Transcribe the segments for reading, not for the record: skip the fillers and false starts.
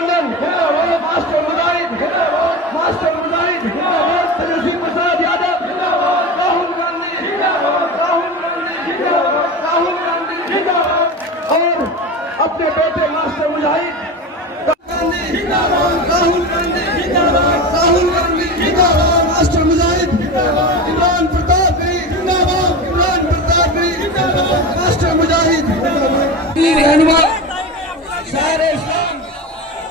गठबंधन जिंदाबाद, मास्टर मुजाहिद जिंदाबाद, मास्टर मुजाहिद जिंदाबाद, तेजस्वी प्रसाद यादव जिंदाबाद, राहुल गांधी जिंदाबाद, राहुल गांधी जिंदाबाद, राहुल गांधी जिंदाबाद और अपने बेटे मास्टर मुजाहिद जिंदाबाद, राहुल गांधी जिंदाबाद, राहुल गांधी जिंदाबाद, मास्टर मुजाहिद जिंदाबाद, इमरान प्रताप जिंदाबाद, इमरान प्रताप जिंदाबाद, मास्टर मुजाहिद जिंदाबाद, रहनुमा सारे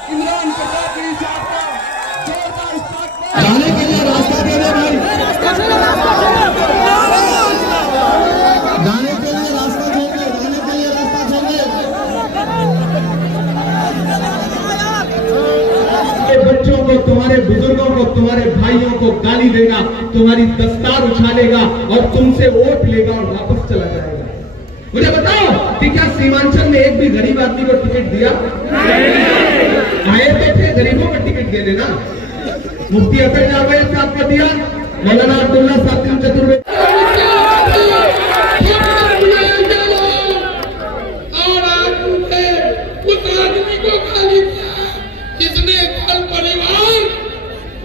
इमरान प्रताप साहब का जोरदार इस्तेमाल जाने के लिए रास्ता दे दे भाई, जाने के लिए रास्ता छोड़, जाने के लिए रास्ता छोड़। बच्चों को, तुम्हारे बुजुर्गों को, तुम्हारे भाइयों को गाली देगा, तुम्हारी दस्तार उछालेगा और तुमसे वोट लेगा और वापस चला जाएगा। मुझे बताओ कि क्या सीमांचल में एक भी गरीब आदमी को टिकट दिया? आए तो थे गरीबों को टिकट दे देना। मुफ्ती अफजल जावेद साहब को दिया, मौलाना अब्दुल्ला साकिब चतुर्वेदी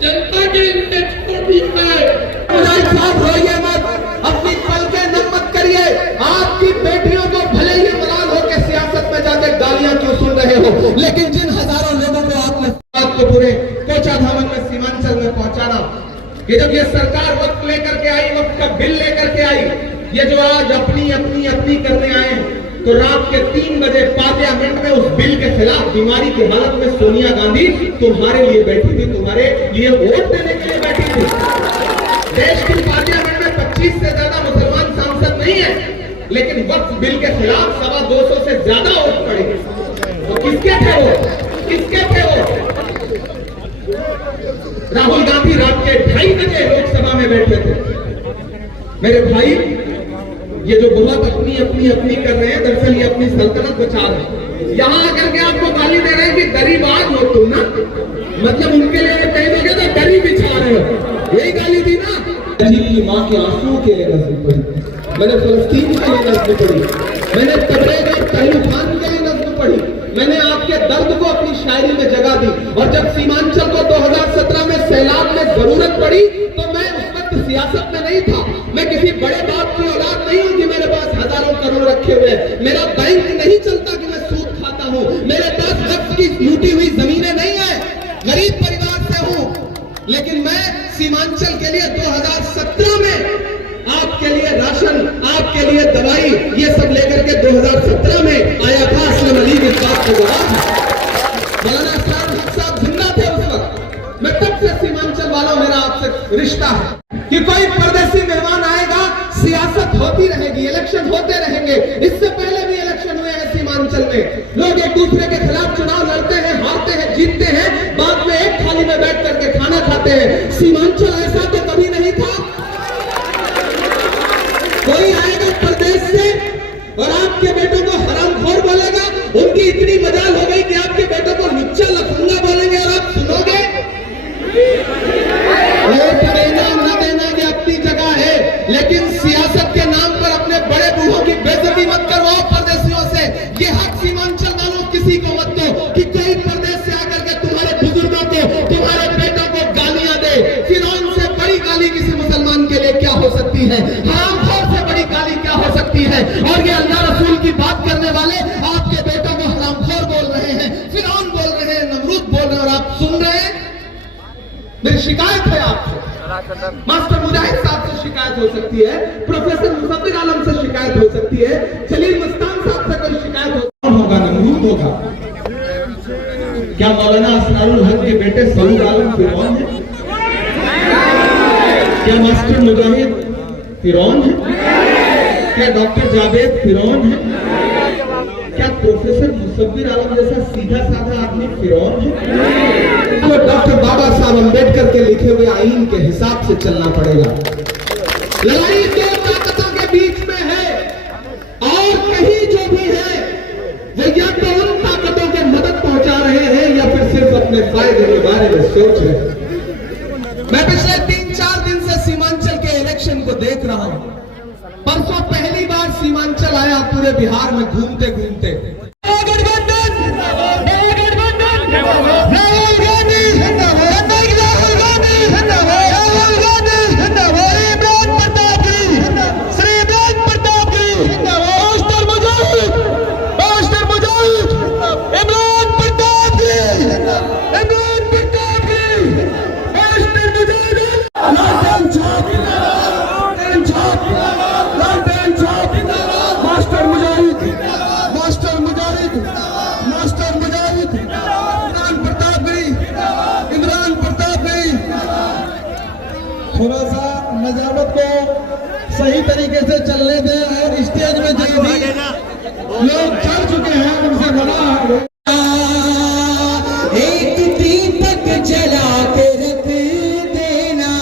जनता के लिए छोड़ दिया है। रोइए मत, अपनी पलकें नम मत करिए। आपकी बेटियों को भले ही मलाल हो के सियासत में जाके गालियां क्यों सुन रहे हो, लेकिन जिन हजारों लोगों को आपने आपको पूरे कोचा धामन में सीमांचल में पहुंचाना, ये जब ये सरकार वक्त लेकर के आई, वक्त का बिल लेकर के आई, ये जो आज अपनी अपनी अपनी करने आए, तो रात के 3 बजे पार्लियामेंट में उस बिल के खिलाफ बीमारी की हालत में सोनिया गांधी तुम्हारे लिए बैठी थी, तुम्हारे लिए वोट देने के लिए बैठी थी। देश की पार्लियामेंट में 25 से ज्यादा मुसलमान सांसद नहीं है, लेकिन वक्फ बिल के खिलाफ 250 से ज्यादा वोट पड़े। तो किसके थे वो? किसके थे वो? राहुल गांधी रात के 2:30 बजे लोकसभा में बैठे थे। मेरे भाई, ये जो बहुत अपनी अपनी अपनी कर रहे हैं, दरअसल ये अपनी सल्तनत बचा रहे हैं। यहाँ आकर के आपको गाली दे रहे हैं कि गरीब आज हो तुम ना, मतलब उनके लिए कहीं दोगे तो गरीब बिछा रहे हो, यही गाली थी ना। अजीब की माँ के आंसुओं के लिए नज़र पड़ी, मैंने फलस्तीन के लिए नज़र पड़ी, मैंने तबरेज़ और तहलुखान के लिए नज़र पढ़ी, मैंने आपके दर्द को अपनी शायरी में जगह दी। और जब सीमांचल को 2017 में सैलाब में जरूरत पड़ी तो मैं उस वक्त सियासत में नहीं था। मैं किसी बड़े बाप की औलाद नहीं हूं कि मेरे पास हजारों करोड़ रखे हुए, मेरा बैंक नहीं चलता कि मैं सूद खाता हूं, मेरे पास वक्त की लूटी हुई जमीनें नहीं है, गरीब परिवार से हूं, लेकिन मैं सीमांचल के लिए 2017 में आपके लिए राशन, आपके लिए दवाई, ये सब लेकर के 2017 में आया था। असलम अली इस बात को जवाब, मौलाना साहब जिंदा थे उस वक्त। मैं तब से सीमांचल वालों, मेरा आपसे रिश्ता है कि कोई परदेसी मेहमान आएगा, सियासत होती रहेगी, इलेक्शन होते रहेंगे। इससे पहले भी इलेक्शन हुए हैं सीमांचल में, लोग एक दूसरे के खिलाफ चुनाव लड़ते हैं, हारते हैं, जीतते हैं, बाद में एक थाली में बैठ करके खाना खाते हैं। सीमांचल ऐसा तो कभी नहीं था। कोई आएगा प्रदेश से और आपके बेटों को हरामखोर बोलेगा, उनकी इतनी मजाल हो गई कि आपके बेटों को लुच्चा लफंगा बोलेंगे और आप सुनोगे। वोट देना न देना ये अपनी जगह है, लेकिन सियासत के नाम पर अपने बड़े बूढ़ों की बेइज्जती मत करवाओ परदेशियों से। ये हक सीमांचल वालों किसी को मत दो कि कोई प्रदेश से आकर के तुम्हारे बुजुर्गों को, तुम्हारे बेटों को गालियां दे। फिरौन से बड़ी गाली किसी मुसलमान के लिए क्या हो सकती है? हरामखोर से बड़ी गाली क्या हो सकती है? और ये अल्लाह रसूल की बात करने वाले आपके बेटों को हरामखोर बोल रहे हैं, फिरौन बोल रहे हैं, नमरूद बोल रहे हैं, और आप सुन रहे हैं। मेरी शिकायत है आपसे, मास्टर मुजाहिद साहब से शिकायत हो सकती है, प्रोफेसर मुसद्दिक आलम से शिकायत हो सकती है, जलील मस्तान साहब से कोई शिकायत होगा, नमरूद होगा। क्या मौलाना असरारुल हक के बेटे सऊद आलम फिरौन है? क्या मास्टर मुजाहिद फिरौन है? क्या डॉक्टर जावेद फिरौन है? क्या प्रोफेसर मुसव्विर आलम जैसा सीधा साधा आदमी फिरौन है? तो डॉक्टर बाबा साहब अम्बेडकर के लिखे हुए आईन के हिसाब से चलना पड़ेगा। लड़ाई दो ताकतों के बीच में है, और कहीं जो भी है वो या तो उन ताकतों को मदद पहुंचा रहे हैं या फिर सिर्फ अपने फायदे के बारे में सोच रहे हैं। मैं पिछले 3-4 दिन से सीमांचल के इलेक्शन को देख रहा हूं। परसों पहली बार सीमांचल आया पूरे बिहार में घूमते घूमते। गठबंधन थोड़ा सा नजामत को सही तरीके से चलने दें और स्टेज में जो भी लोग चढ़ चुके हैं उनसे बड़ा एक दीपक जला के रख देना।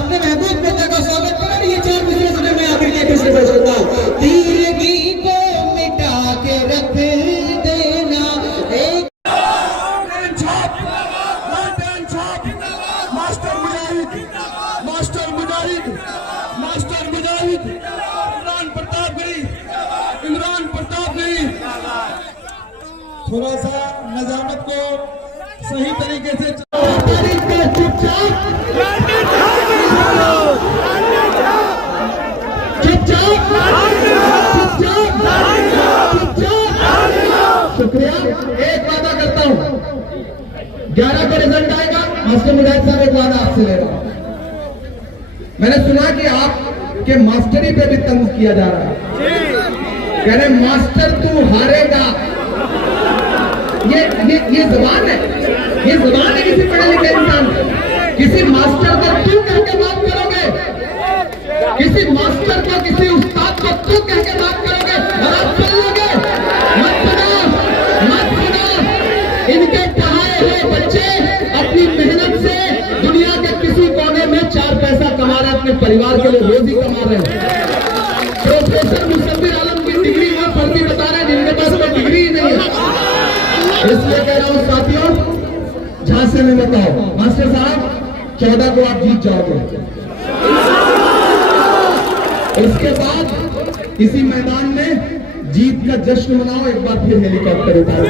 अपने महबूब नेता का स्वागत करें। ये चार दूसरे समय में आखिर के दूसरे पर चलता हूं। दीर्घी को मिटा के रख देना। एक मास्टर मुजाहिद इमरान प्रताप गिरी थोड़ा सा नजामत को सही तरीके से शुक्रिया। एक वादा करता हूं, 11 को रिजल्ट आएगा, मास्टर मुजाहिद साहब एक वादा आपसे ले रहा हूं। मैंने सुना कि आपके मास्टरी पे भी तंज किया जा रहा है, कह रहे मास्टर तू हारेगा। ये जबान है, ये जबान है किसी पढ़े लिखे इंसान की। किसी मास्टर को तू कह के बात करोगे, किसी मास्टर को, किसी उस्ताद को तू कह के बात करोगे और आप सुन लोगे। मत सुनो, मत सुनो। इनके पढ़ाए हुए बच्चे अपनी मेहनत से दुनिया के किसी कोने में 4 पैसा कमा रहे हैं, अपने परिवार के लिए रोजी कमा रहे हैं। प्रोफेसर मुसव्विर आलम की डिग्री वहां फर्जी बता रहे हैं जिनके पास कोई डिग्री ही नहीं है। इसलिए कह रहा हूं साथियों, झांसे में बताओ मास्टर साहब 14 को आप जीत जाओगे। उसके बाद इसी मैदान में जीत का जश्न मनाओ। एक बार फिर हेलीकॉप्टर उतारो।